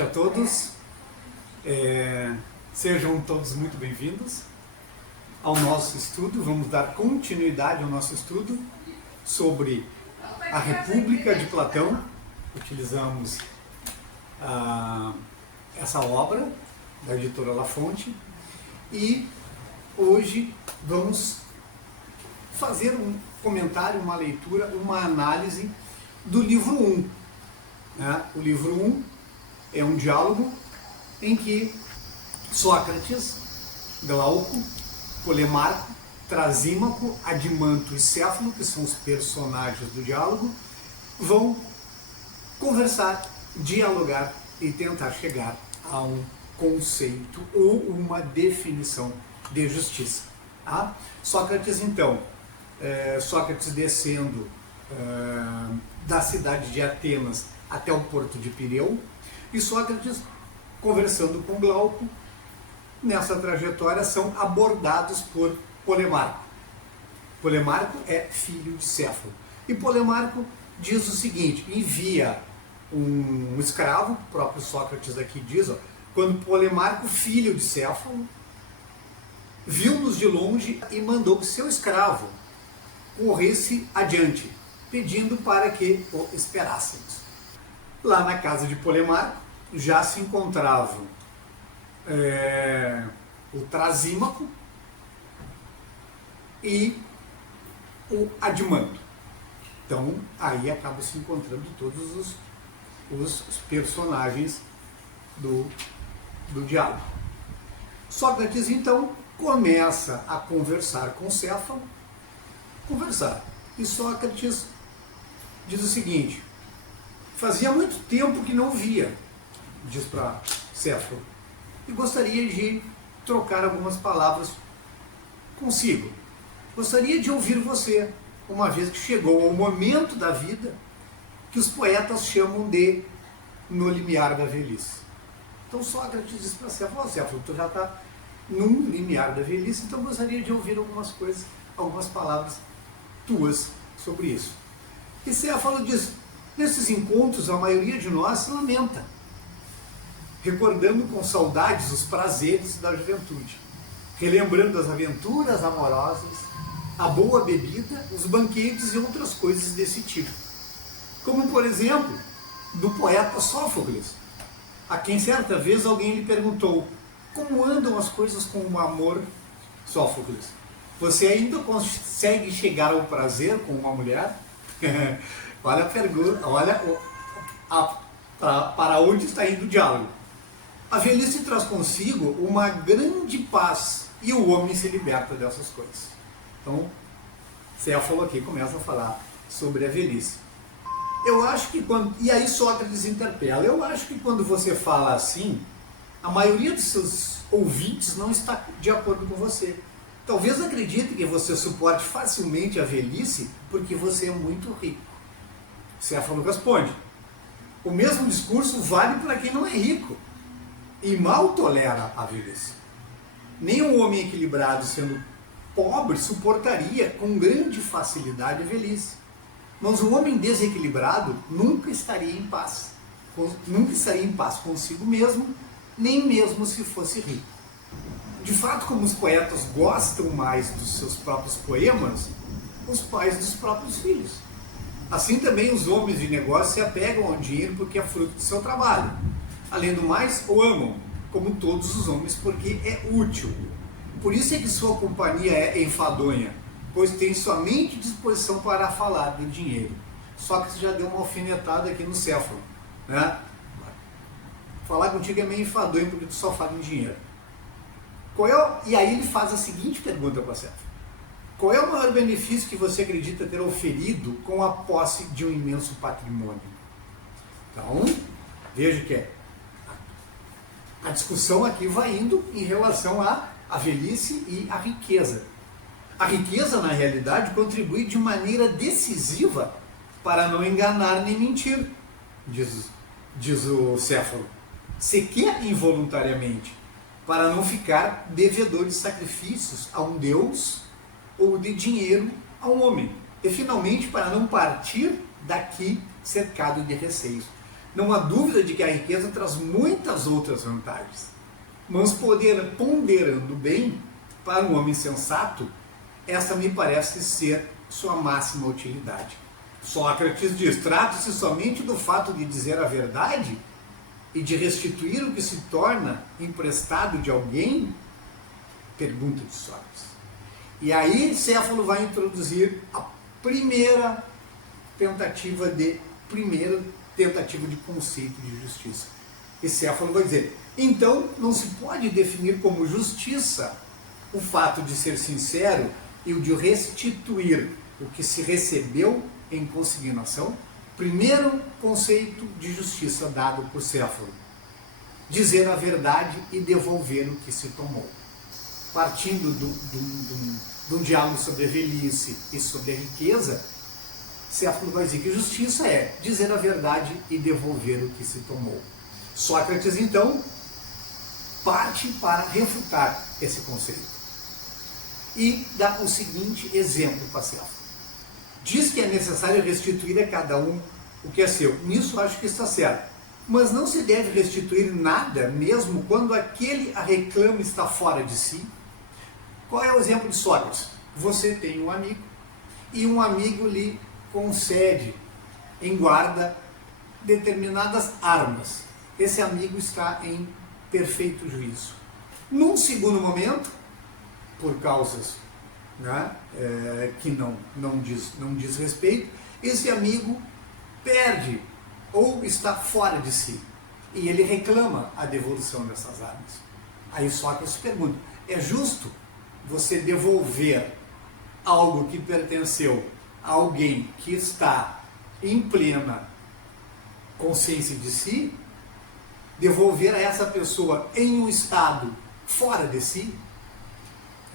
A todos, sejam todos muito bem-vindos ao nosso estudo. Vamos dar continuidade ao nosso estudo sobre a República de Platão. Utilizamos essa obra da editora La Fonte e hoje vamos fazer um comentário, uma leitura, uma análise do livro 1. O livro 1 é um diálogo em que Sócrates, Glauco, Polemarco, Trasímaco, Adimanto e Céfalo, que são os personagens do diálogo, vão conversar, dialogar e tentar chegar a um conceito ou uma definição de justiça. Sócrates, então, Sócrates descendo da cidade de Atenas até o porto de Pireu, e Sócrates conversando com Glauco. Nessa trajetória são abordados por Polemarco. Polemarco é filho de Céfalo. E Polemarco diz o seguinte, envia um escravo, o próprio Sócrates aqui diz, quando Polemarco, filho de Céfalo, viu-nos de longe e mandou que seu escravo corresse adiante, pedindo para que o esperássemos. Lá na casa de Polemarco já se encontravam o Trasímaco e o Adimanto. Então aí acabam se encontrando todos os personagens do diálogo. Sócrates então começa a conversar com Céfalo, e Sócrates diz o seguinte: fazia muito tempo que não via, diz para Céfalo, e gostaria de trocar algumas palavras consigo. Gostaria de ouvir você, uma vez que chegou ao momento da vida que os poetas chamam de no limiar da velhice. Então Sócrates diz para Céfalo: Céfalo, tu já está num limiar da velhice, então gostaria de ouvir algumas coisas, algumas palavras tuas sobre isso. E Céfalo diz: nesses encontros a maioria de nós se lamenta, recordando com saudades os prazeres da juventude, relembrando as aventuras amorosas, a boa bebida, os banquetes e outras coisas desse tipo. Como, por exemplo, do poeta Sófocles, a quem certa vez alguém lhe perguntou: como andam as coisas com o amor, Sófocles? Você ainda consegue chegar ao prazer com uma mulher? Olha a pergunta, olha para onde está indo o diálogo. A velhice traz consigo uma grande paz e o homem se liberta dessas coisas. Então, Céfalo aqui começa a falar sobre a velhice. Eu acho que e aí Sócrates interpela, eu acho que quando você fala assim, a maioria dos seus ouvintes não está de acordo com você. Talvez acredite que você suporte facilmente a velhice porque você é muito rico. Céfalo responde: o mesmo discurso vale para quem não é rico e mal tolera a velhice. Nem um homem equilibrado, sendo pobre, suportaria com grande facilidade a velhice. Mas um homem desequilibrado nunca estaria em paz. Nunca estaria em paz consigo mesmo, nem mesmo se fosse rico. De fato, como os poetas gostam mais dos seus próprios poemas, os pais dos próprios filhos. Assim também os homens de negócio se apegam ao dinheiro porque é fruto do seu trabalho. Além do mais, o amam, como todos os homens, porque é útil. Por isso é que sua companhia é enfadonha, pois tem somente disposição para falar do dinheiro. Sócrates já deu uma alfinetada aqui no Céfalo, Falar contigo é meio enfadonho porque tu só fala em dinheiro. E aí ele faz a seguinte pergunta para Céfalo: qual é o maior benefício que você acredita ter oferido com a posse de um imenso patrimônio? Então, veja que a discussão aqui vai indo em relação à velhice e à riqueza. A riqueza, na realidade, contribui de maneira decisiva para não enganar nem mentir, diz o Céfalo, sequer involuntariamente, para não ficar devedor de sacrifícios a um deus ou de dinheiro a um homem, e finalmente para não partir daqui cercado de receios. Não há dúvida de que a riqueza traz muitas outras vantagens. Mas ponderando bem, para um homem sensato, essa me parece ser sua máxima utilidade. Sócrates diz: trata-se somente do fato de dizer a verdade e de restituir o que se torna emprestado de alguém? Pergunta de Sócrates. E aí Céfalo vai introduzir a primeira tentativa de conceito de justiça. E Céfalo vai dizer: então não se pode definir como justiça o fato de ser sincero e o de restituir o que se recebeu em consignação? Primeiro conceito de justiça dado por Céfalo: dizer a verdade e devolver o que se tomou. Partindo de um diálogo sobre a velhice e sobre a riqueza, Céfalo vai dizer que justiça é dizer a verdade e devolver o que se tomou. Sócrates, então, parte para refutar esse conceito e dá o seguinte exemplo para Céfalo. Diz que é necessário restituir a cada um o que é seu. Nisso acho que está certo. Mas não se deve restituir nada, mesmo quando aquele a reclama está fora de si. Qual é o exemplo de Sócrates? Você tem um amigo e um amigo lhe concede em guarda determinadas armas. Esse amigo está em perfeito juízo. Num segundo momento, por causas que não diz respeito, esse amigo perde ou está fora de si e ele reclama a devolução dessas armas. Aí Sócrates pergunta: é justo você devolver algo que pertenceu a alguém que está em plena consciência de si, devolver a essa pessoa em um estado fora de si?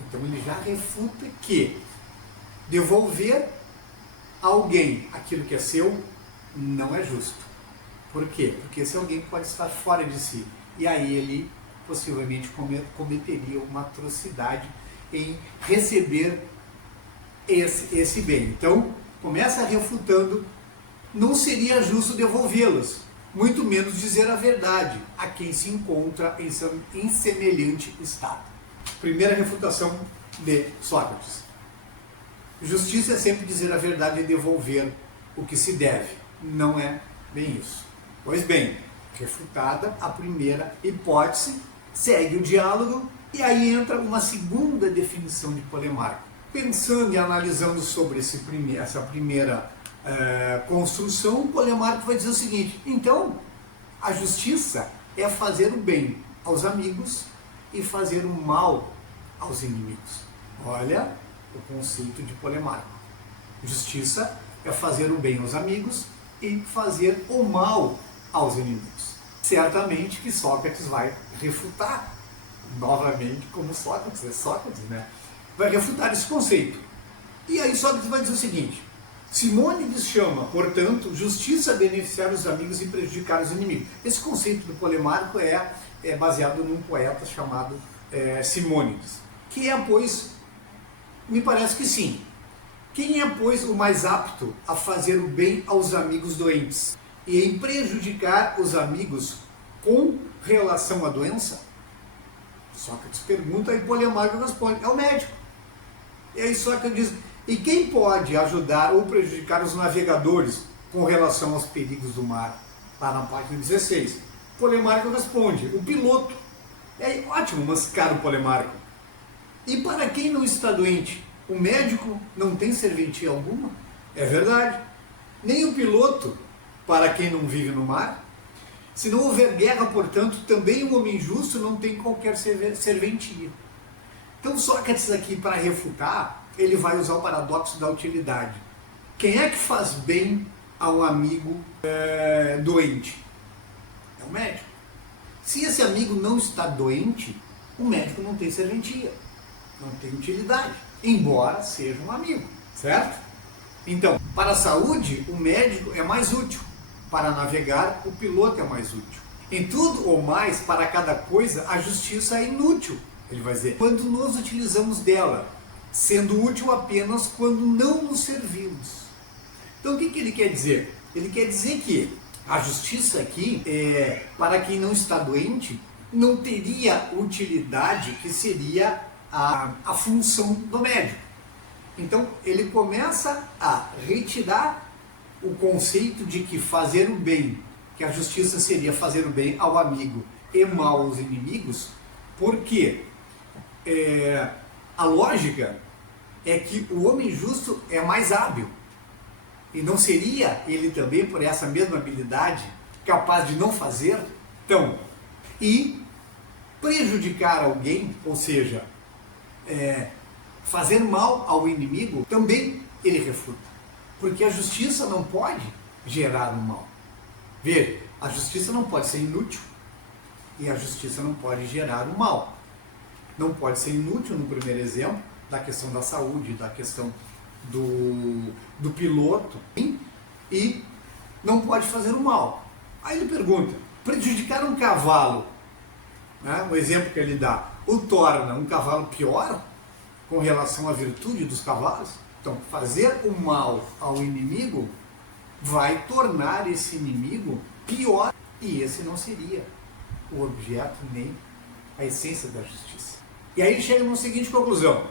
Então ele já refuta que devolver a alguém aquilo que é seu não é justo. Por quê? Porque esse alguém pode estar fora de si e aí ele possivelmente cometeria uma atrocidade em receber esse bem. Então começa refutando: não seria justo devolvê-los, muito menos dizer a verdade a quem se encontra em semelhante estado. Primeira refutação de Sócrates: justiça é sempre dizer a verdade e devolver o que se deve. Não é bem isso. Pois bem, refutada a primeira hipótese, segue o diálogo e aí entra uma segunda definição de Polemarco. Pensando e analisando sobre essa primeira construção, Polemarco vai dizer o seguinte: então, a justiça é fazer o bem aos amigos e fazer o mal aos inimigos. Olha o conceito de Polemarco. Justiça é fazer o bem aos amigos e fazer o mal aos inimigos. Certamente que Sócrates vai refutar, novamente, como Sócrates, é Sócrates, né? Vai refutar esse conceito. E aí Sócrates vai dizer o seguinte: Simônides chama, portanto, justiça beneficiar os amigos e prejudicar os inimigos. Esse conceito do Polemarco é baseado num poeta chamado Simônides. Que é, pois, me parece que sim. Quem é, pois, o mais apto a fazer o bem aos amigos doentes e em prejudicar os amigos com relação à doença? Sócrates pergunta e Polemarco responde: é o médico. E aí Sócrates diz: e quem pode ajudar ou prejudicar os navegadores com relação aos perigos do mar? Lá na página 16. Polemarco responde: o piloto. É ótimo, mas caro Polemarco, e para quem não está doente, o médico não tem serventia alguma? É verdade. Nem o piloto, para quem não vive no mar. Se não houver guerra, portanto, também o homem justo não tem qualquer serventia. Então Sócrates aqui, para refutar, ele vai usar o paradoxo da utilidade. Quem é que faz bem a um amigo doente? É o médico. Se esse amigo não está doente, o médico não tem serventia, não tem utilidade, embora seja um amigo, certo? Então, para a saúde, o médico é mais útil. Para navegar, o piloto é mais útil. Em tudo ou mais, para cada coisa, a justiça é inútil, ele vai dizer, quando nos utilizamos dela, sendo útil apenas quando não nos servimos. Então o que ele quer dizer? Ele quer dizer que A justiça aqui, para quem não está doente, não teria utilidade, que seria a função do médico. Então ele começa a retirar o conceito de que fazer o bem, que a justiça seria fazer o bem ao amigo e mal aos inimigos, porque a lógica é que o homem justo é mais hábil. E não seria ele também, por essa mesma habilidade, capaz de não fazer? Então, e prejudicar alguém, ou seja, fazer mal ao inimigo, também ele refuta. Porque a justiça não pode gerar o mal. Veja, a justiça não pode ser inútil e a justiça não pode gerar o mal. Não pode ser inútil no primeiro exemplo, da questão da saúde, da questão do piloto, e não pode fazer o mal. Aí ele pergunta, prejudicar um cavalo, né, o exemplo que ele dá, o torna um cavalo pior com relação à virtude dos cavalos? Então, fazer o mal ao inimigo vai tornar esse inimigo pior, e esse não seria o objeto nem a essência da justiça. E aí chega na seguinte conclusão: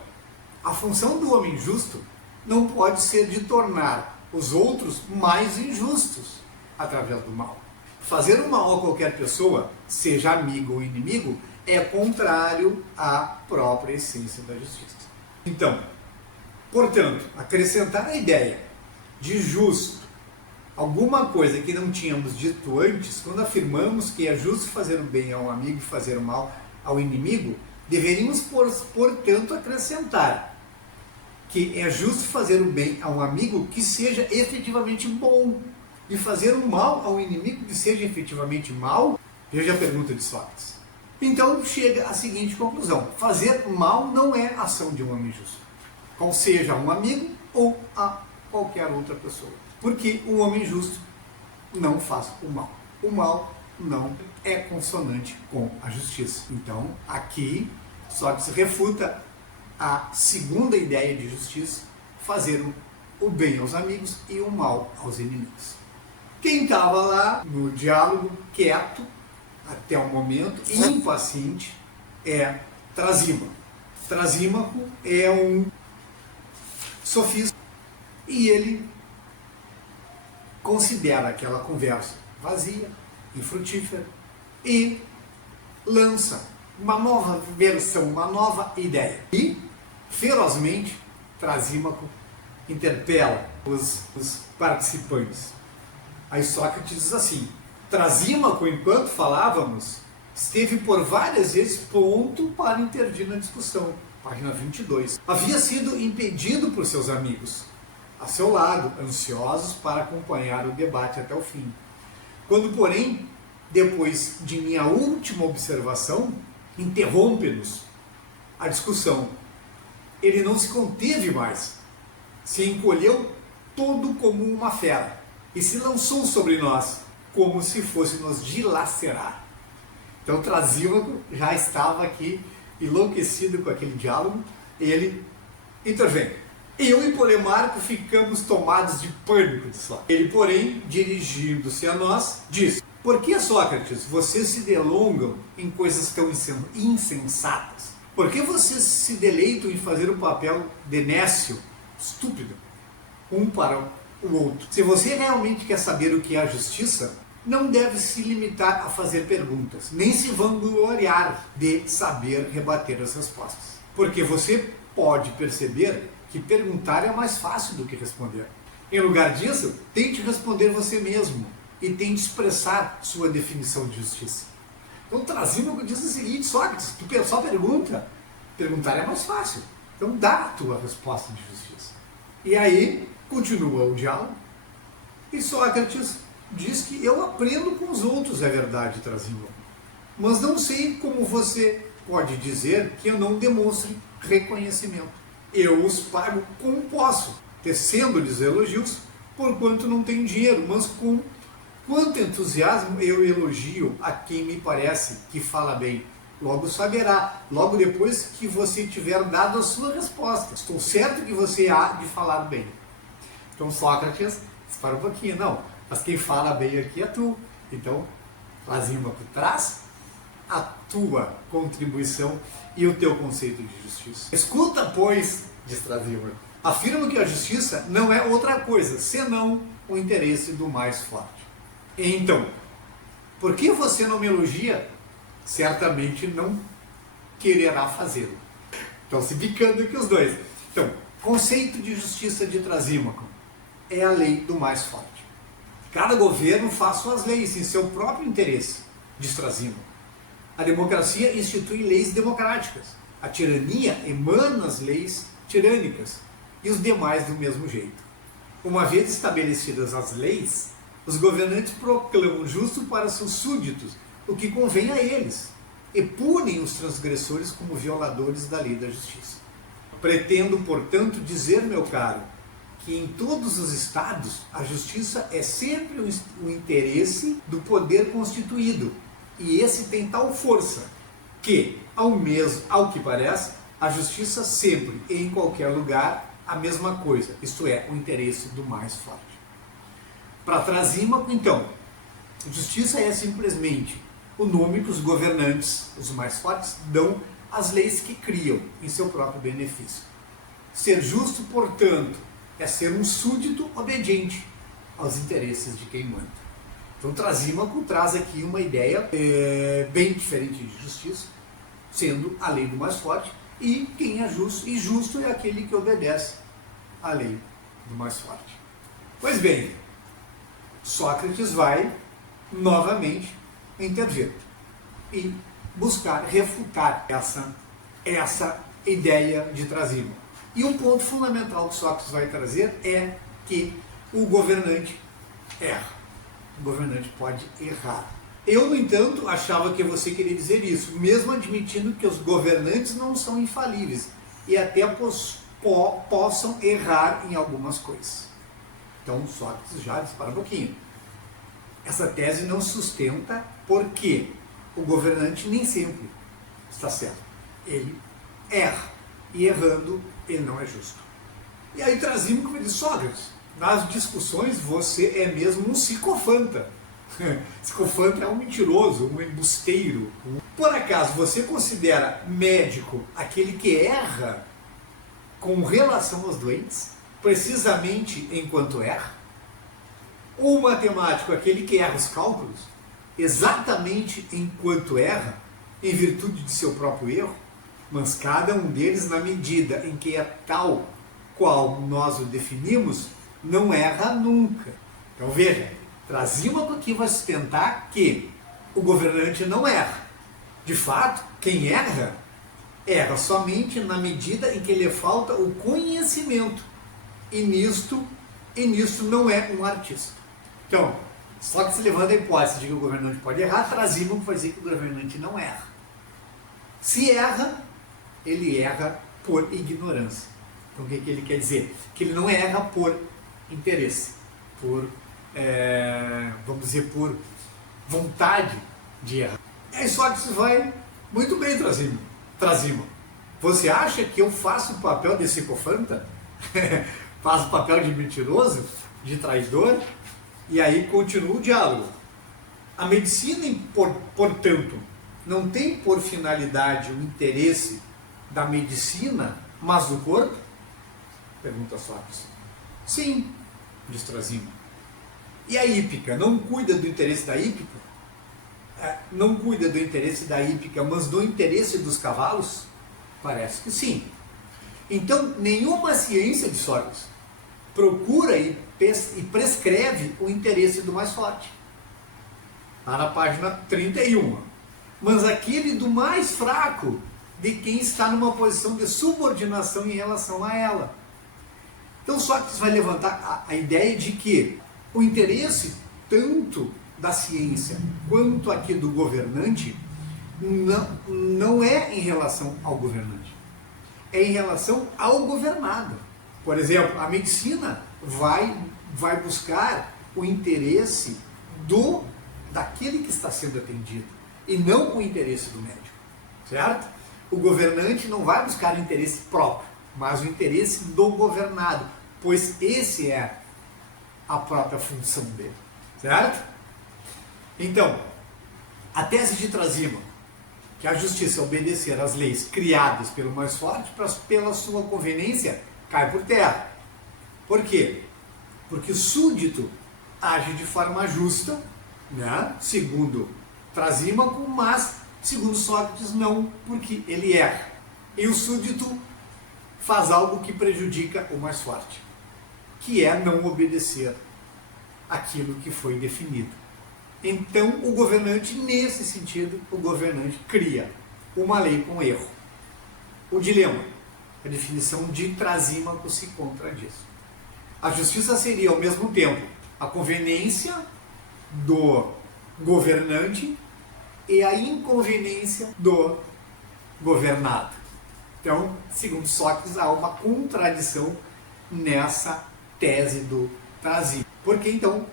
a função do homem justo não pode ser de tornar os outros mais injustos através do mal. Fazer o mal a qualquer pessoa, seja amigo ou inimigo, é contrário à própria essência da justiça. Então, portanto, acrescentar a ideia de justo, alguma coisa que não tínhamos dito antes, quando afirmamos que é justo fazer o bem ao amigo e fazer o mal ao inimigo, deveríamos, portanto, acrescentar que é justo fazer o bem a um amigo que seja efetivamente bom, e fazer o mal ao inimigo que seja efetivamente mal. Veja a pergunta de Sócrates. Então chega a seguinte conclusão: fazer mal não é ação de um homem justo, qual seja um amigo ou a qualquer outra pessoa, porque o homem justo não faz o mal. O mal não é consonante com a justiça. Então aqui Sócrates refuta a segunda ideia de justiça, fazer o bem aos amigos e o mal aos inimigos. Quem estava lá no diálogo, quieto, até o momento, impaciente, é Trasímaco. Trasímaco é um sofista e ele considera aquela conversa vazia, infrutífera, e lança uma nova versão, uma nova ideia. E, ferozmente, Trasímaco interpela os participantes. Aí Sócrates diz assim: Trasímaco, enquanto falávamos, esteve por várias vezes pronto para intervir na discussão. Página 22. Havia sido impedido por seus amigos, a seu lado, ansiosos para acompanhar o debate até o fim. Quando, porém, depois de minha última observação, interrompe-nos a discussão, ele não se conteve mais, se encolheu todo como uma fera e se lançou sobre nós, como se fosse nos dilacerar. Então Trasímaco já estava aqui enlouquecido com aquele diálogo, e ele intervém. Eu e Polemarco ficamos tomados de pânico de Sócrates. Ele, porém, dirigindo-se a nós, disse: por que, Sócrates, vocês se delongam em coisas tão insensatas? Por que vocês se deleitam em fazer o papel de nécio, estúpido, um para o outro? Se você realmente quer saber o que é a justiça, não deve se limitar a fazer perguntas, nem se vangloriar de saber rebater as respostas. Porque você pode perceber que perguntar é mais fácil do que responder. Em lugar disso, tente responder você mesmo e tente expressar sua definição de justiça. Então Trasímaco diz o seguinte: Sócrates, tu só pergunta. Perguntar é mais fácil. Então dá a tua resposta de justiça. E aí continua o diálogo e Sócrates diz que eu aprendo com os outros, é verdade, Trasímaco, mas não sei como você pode dizer que eu não demonstre reconhecimento. Eu os pago como posso, tecendo-lhes elogios, porquanto não tenho dinheiro, mas com quanto entusiasmo eu elogio a quem me parece que fala bem. Logo saberá, logo depois que você tiver dado a sua resposta. Estou certo que você há de falar bem. Então Sócrates, para um pouquinho, não, Mas quem fala bem aqui é tu. Então, Trasímaco traz a tua contribuição e o teu conceito de justiça. Escuta, pois, diz Trasímaco, afirma que a justiça não é outra coisa, senão o interesse do mais forte. Então, por que você não me elogia? Certamente não quererá fazê-lo. Estão se bicando aqui os dois. Então, conceito de justiça de Trasímaco é a lei do mais forte. Cada governo faz suas leis em seu próprio interesse, diz Trasímaco. A democracia institui leis democráticas. A tirania emana as leis tirânicas e os demais do mesmo jeito. Uma vez estabelecidas as leis, os governantes proclamam justo para seus súditos o que convém a eles e punem os transgressores como violadores da lei da justiça. Pretendo, portanto, dizer, meu caro, que em todos os estados a justiça é sempre o interesse do poder constituído, e esse tem tal força que, ao que parece, a justiça sempre e em qualquer lugar a mesma coisa, isto é, o interesse do mais forte. Para Trasímaco, então, justiça é simplesmente o nome que os governantes, os mais fortes, dão às leis que criam em seu próprio benefício. Ser justo, portanto, é ser um súdito obediente aos interesses de quem manda. Então, Trasímaco traz aqui uma ideia bem diferente de justiça, sendo a lei do mais forte, e quem é justo, e justo é aquele que obedece à lei do mais forte. Pois bem, Sócrates vai novamente intervir e buscar refutar essa ideia de Trasímaco. E um ponto fundamental que Sócrates vai trazer é que o governante erra. O governante pode errar. Eu, no entanto, achava que você queria dizer isso, mesmo admitindo que os governantes não são infalíveis e até possam errar em algumas coisas. Então, Sócrates já dispara um pouquinho. Essa tese não sustenta porque o governante nem sempre está certo. Ele erra. E errando, ele não é justo. E aí Trasímaco vai dizer, Sócrates, nas discussões você é mesmo um psicofanta. Psicofanta é um mentiroso, um embusteiro. Por acaso você considera médico aquele que erra com relação aos doentes, precisamente enquanto erra? Ou matemático aquele que erra os cálculos, exatamente enquanto erra, em virtude de seu próprio erro? Mas cada um deles, na medida em que é tal qual nós o definimos, não erra nunca. Então veja, Trasímaco aqui vai sustentar que o governante não erra. De fato, quem erra, erra somente na medida em que lhe falta o conhecimento. E nisto não é um artista. Então, só que se levanta a hipótese de que o governante pode errar, Trasímaco vai dizer que o governante não erra. Se erra, ele erra por ignorância. Então o que ele quer dizer? Que ele não erra por interesse, por, vamos dizer, por vontade de errar. E aí Sócrates vai muito bem, Trasímaco. Você acha que eu faço o papel de psicofanta? Faço o papel de mentiroso, de traidor? E aí continua o diálogo. A medicina, portanto, não tem por finalidade o interesse da medicina, mas do corpo? Pergunta Sócrates. Sim, diz Trasímaco. E a hípica não cuida do interesse da hípica? Não cuida do interesse da hípica, mas do interesse dos cavalos? Parece que sim. Então, nenhuma ciência de Sócrates procura e prescreve o interesse do mais forte. Está na página 31. Mas aquele do mais fraco, de quem está numa posição de subordinação em relação a ela. Então Sócrates vai levantar a ideia de que o interesse tanto da ciência quanto aqui do governante não é em relação ao governante, é em relação ao governado. Por exemplo, a medicina vai buscar o interesse daquele que está sendo atendido e não o interesse do médico, certo? O governante não vai buscar o interesse próprio, mas o interesse do governado, pois esse é a própria função dele. Certo? Então, a tese de Trasímaco, que a justiça obedecer às leis criadas pelo mais forte, pela sua conveniência, cai por terra. Por quê? Porque o súdito age de forma justa, né? Segundo Trasímaco, mas segundo Sócrates não, porque ele erra. E o súdito faz algo que prejudica o mais forte, que é não obedecer aquilo que foi definido. Então, o governante, nesse sentido, o governante cria uma lei com erro. O dilema, a definição de Trasímaco se contradiz. A justiça seria, ao mesmo tempo, a conveniência do governante e a inconveniência do governado. Então, segundo Sócrates, há uma contradição nessa tese do Trasímaco. Porque, então,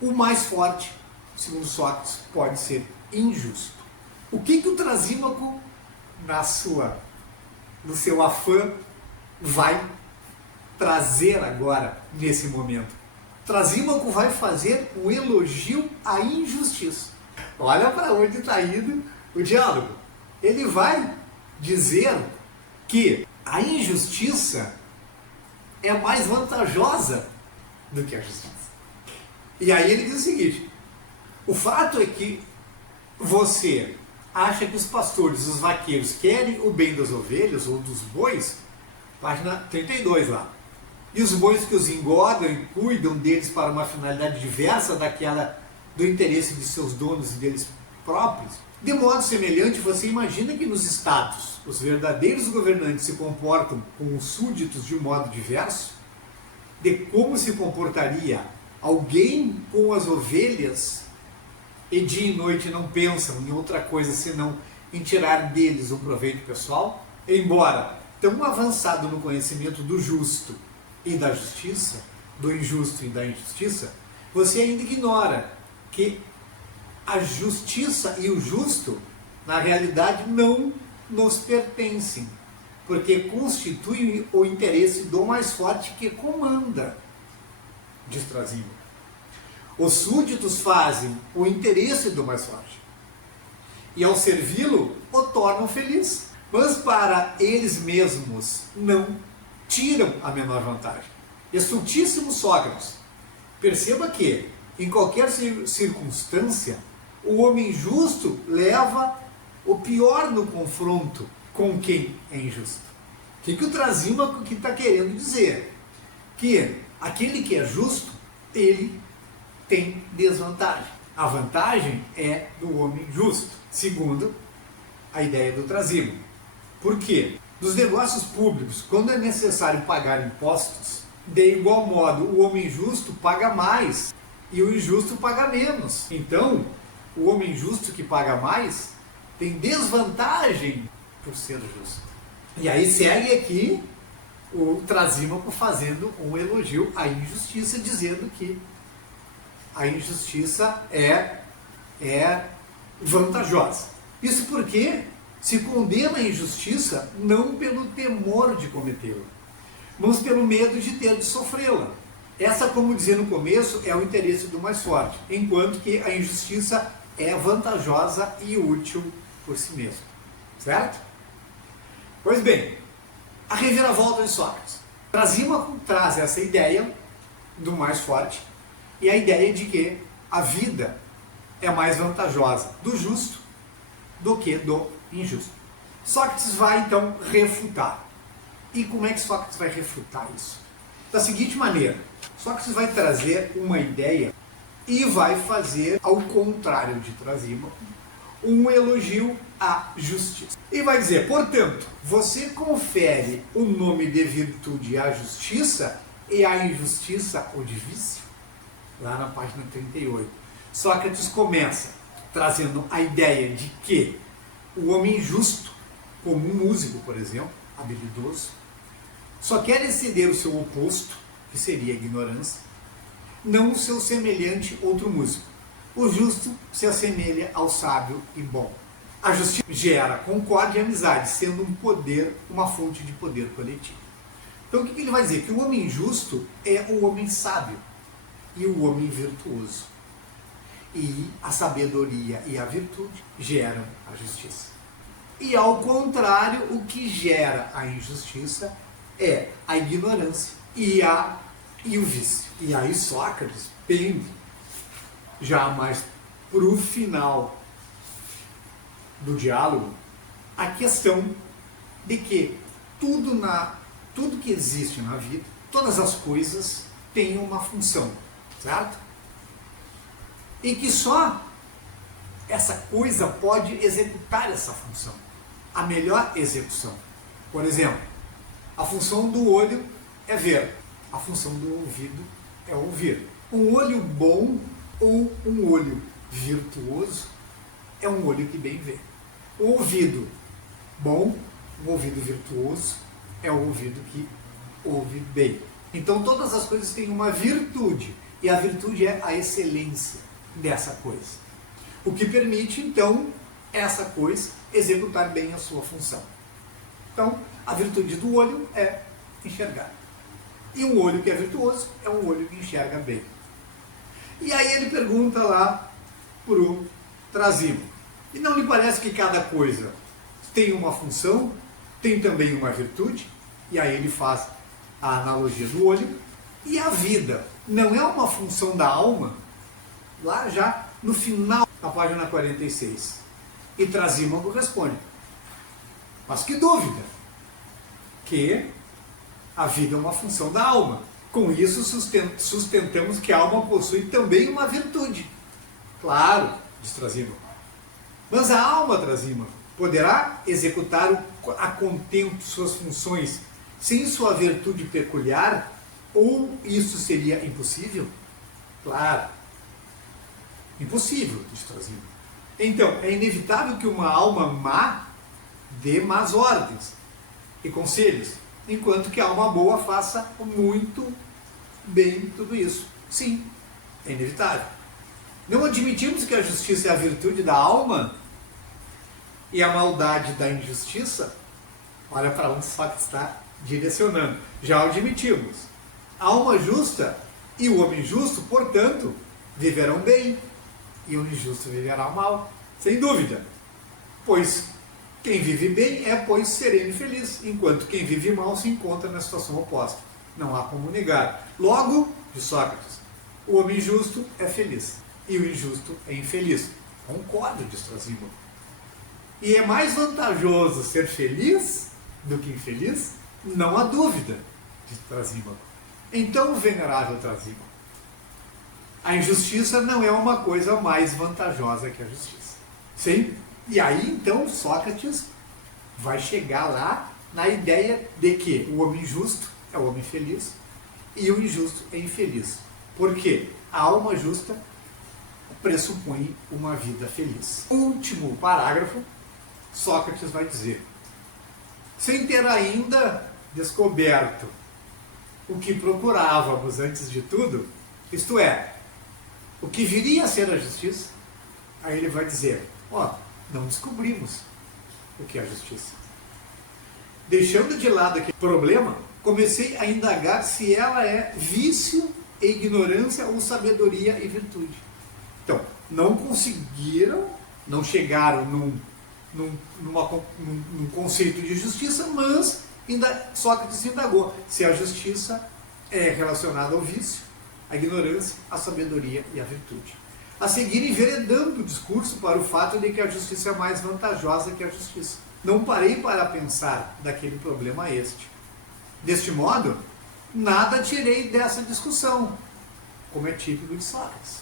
o mais forte, segundo Sócrates, pode ser injusto. O que o Trasímaco, no seu afã, vai trazer agora, nesse momento? Trasímaco vai fazer um elogio à injustiça. Olha para onde está indo o diálogo. Ele vai dizer que a injustiça é mais vantajosa do que a justiça. E aí ele diz o seguinte: o fato é que você acha que os pastores, os vaqueiros, querem o bem das ovelhas ou dos bois, página 32 lá. E os bois que os engodam e cuidam deles para uma finalidade diversa daquela do interesse de seus donos e deles próprios. De modo semelhante, você imagina que nos estados os verdadeiros governantes se comportam com os súditos de um modo diverso? De como se comportaria alguém com as ovelhas e dia e noite não pensam em outra coisa senão em tirar deles um proveito pessoal? Embora tão avançado no conhecimento do justo e da justiça, do injusto e da injustiça, você ainda ignora que a justiça e o justo, na realidade, não nos pertencem, porque constituem o interesse do mais forte que comanda, diz Trasímaco. Os súditos fazem o interesse do mais forte, e ao servi-lo, o tornam feliz, mas para eles mesmos não tiram a menor vantagem. Estultíssimo Sócrates, perceba que, em qualquer circunstância, o homem justo leva o pior no confronto com quem é injusto. O que o Trasímaco está querendo dizer? Que aquele que é justo, ele tem desvantagem. A vantagem é do homem justo, segundo a ideia do Trasímaco. Por quê? Nos negócios públicos, quando é necessário pagar impostos, de igual modo o homem justo paga mais e o injusto paga menos. Então, o homem justo que paga mais tem desvantagem por ser justo. E aí segue aqui o Trasímaco fazendo um elogio à injustiça, dizendo que a injustiça é vantajosa. Isso porque se condena a injustiça não pelo temor de cometê-la, mas pelo medo de ter de sofrê-la. Essa, como dizia no começo, é o interesse do mais forte, enquanto que a injustiça é vantajosa e útil por si mesma. Certo? Pois bem, a reviravolta de Sócrates. Trasímaco traz essa ideia do mais forte e a ideia de que a vida é mais vantajosa do justo do que do injusto. Sócrates vai então refutar. E como é que Sócrates vai refutar isso? Da seguinte maneira: Sócrates vai trazer uma ideia e vai fazer, ao contrário de Trasímaco, um elogio à justiça. E vai dizer, portanto, você confere o nome de virtude à justiça e à injustiça o de vício? Lá na página 38. Sócrates começa trazendo a ideia de que o homem justo, como um músico, por exemplo, habilidoso, só quer exceder o seu oposto, que seria a ignorância, não o seu semelhante outro músico. O justo se assemelha ao sábio e bom. A justiça gera concórdia e amizade, sendo um poder, uma fonte de poder coletivo. Então o que ele vai dizer? Que o homem justo é o homem sábio. e o homem virtuoso. E a sabedoria e a virtude geram a justiça. E ao contrário, o que gera a injustiça é a ignorância e o vício. E aí Sócrates pende já mais para o final do diálogo a questão de que tudo que existe na vida, todas as coisas têm uma função, certo? E que só essa coisa pode executar essa função, a melhor execução. Por exemplo, a função do olho é ver, a função do ouvido é ouvir. Um olho bom ou um olho virtuoso é um olho que bem vê. O ouvido bom, um ouvido virtuoso, é o ouvido que ouve bem. Então todas as coisas têm uma virtude, e a virtude é a excelência dessa coisa. O que permite, então, essa coisa executar bem a sua função. Então, a virtude do olho é enxergar. E um olho que é virtuoso é um olho que enxerga bem. E aí ele pergunta lá para o Trasímaco: e não lhe parece que cada coisa tem uma função, tem também uma virtude? E aí ele faz a analogia do olho. E a vida não é uma função da alma? Lá já no final da página 46. E Trasímaco responde: mas que dúvida! Que a vida é uma função da alma. Com isso sustentamos que a alma possui também uma virtude. Claro, diz Trasímaco. Mas a alma, Trasímaco, poderá executar a contento suas funções sem sua virtude peculiar? Ou isso seria impossível? Claro. Impossível, diz Trasímaco. Então, é inevitável que uma alma má dê más ordens e conselhos, enquanto que a alma boa faça muito bem tudo isso. Sim, é inevitável. Não admitimos que a justiça é a virtude da alma e a maldade da injustiça? Olha para onde Sócrates está direcionando. Já o admitimos. A alma justa e o homem justo, portanto, viverão bem, e o injusto viverá mal, sem dúvida. Pois quem vive bem é, pois, sereno e feliz, enquanto quem vive mal se encontra na situação oposta. Não há como negar. Logo, diz Sócrates, o homem justo é feliz e o injusto é infeliz. Concordo, diz Trasímaco. E é mais vantajoso ser feliz do que infeliz? Não há dúvida, diz Trasímaco. Então, venerável Trasímaco, a injustiça não é uma coisa mais vantajosa que a justiça. Sim? E aí, então, Sócrates vai chegar lá na ideia de que o homem justo é o homem feliz e o injusto é infeliz. Por quê? A alma justa pressupõe uma vida feliz. Último parágrafo, Sócrates vai dizer: sem ter ainda descoberto o que procurávamos antes de tudo, isto é, o que viria a ser a justiça, aí ele vai dizer: não descobrimos o que é a justiça. Deixando de lado aquele problema, comecei a indagar se ela é vício e ignorância ou sabedoria e virtude. Então, não conseguiram, não chegaram num conceito de justiça, mas Sócrates indagou se a justiça é relacionada ao vício, à ignorância, à sabedoria e à virtude. A seguir, enveredando o discurso para o fato de que a justiça é mais vantajosa que a justiça. Não parei para pensar daquele problema este. Deste modo, nada tirei dessa discussão, como é típico de Sócrates.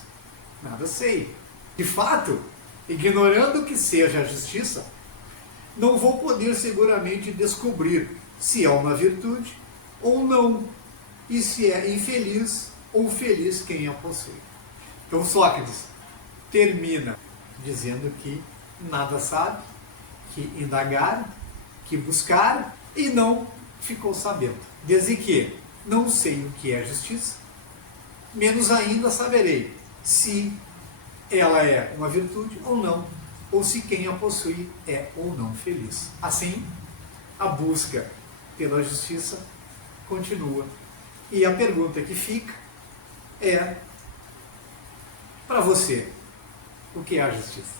Nada sei. De fato, ignorando o que seja a justiça, não vou poder seguramente descobrir se é uma virtude ou não, e se é infeliz ou feliz quem a possui. Então Sócrates termina dizendo que nada sabe, que indagar, que buscar e não ficou sabendo. Desde que não sei o que é justiça, menos ainda saberei se ela é uma virtude ou não, ou se quem a possui é ou não feliz. Assim, a busca pela justiça continua. E a pergunta que fica é Para você, o que é a justiça?